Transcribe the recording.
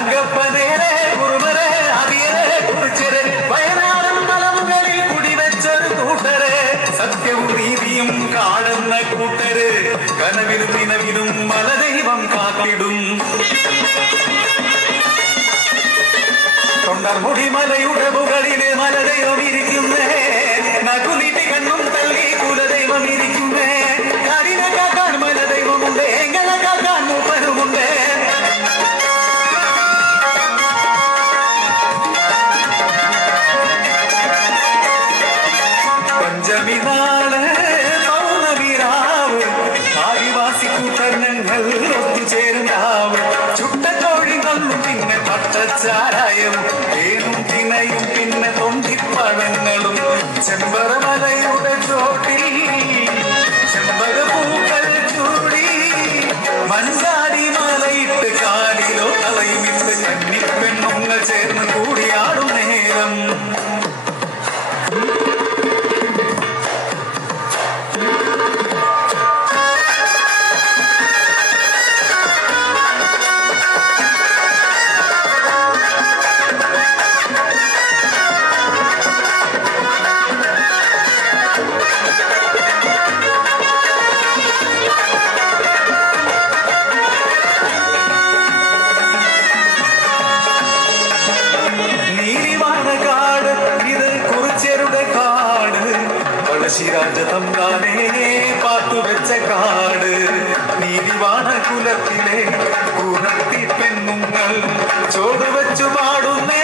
തങ്കപ്പനേരെ കുറുമരെ അതിയരെ കുറിച്ചരെ വയനാടൻ മലമുകളിൽ കുടിവെച്ചൊരു കൂട്ടരെ സത്യവും നീതിയും കാണുന്ന കൂട്ടര് കനവിലും നിലവിലും മലദൈവം കാത്തിടും തൊണ്ടർമുടി മലയുടെ മുകളില് മലദൈവം ഇരിക്കുന്നേ നകുനീട്ടി കണ്ണും തള്ളി കുലദൈവം ഇരിക്കുന്നേ കഠിന കാക്കാൻ മലദൈവമുണ്ട് എങ്കല കാക്കാൻ മൂപ്പനുമുണ്ട് പഞ്ചമി നാള് പൗർണമി രാവ് ആദിവാസി കൂട്ടങ്ങൾ ഒത്തുചേരുന്നാവ് ചുട്ടക്കോഴി കല്ലും പിന്നെ പട്ടച്ചാരായം തേനും തിനയും പിന്നെ തൊണ്ടിപ്പഴങ്ങളും ചെമ്പറമലയുടെ ചോട്ടിൽ ചെമ്പകപ്പൂക്കൾ ചൂടി മഞ്ചാടി മലയിട്ട് കാലിലോ തലയുമിട്ട് കന്നിപ്പെണ്ണുങ്ങൾ ചേർന്ന് കൂടിയാടും നേരം രാജതമ്പാനെ പാത്തുവെച്ച കാട് നീതിവാണ കുലത്തിലെ കുണത്തി പെണ്ണുങ്ങൾ ചോട് വെച്ചു പാടുന്നേ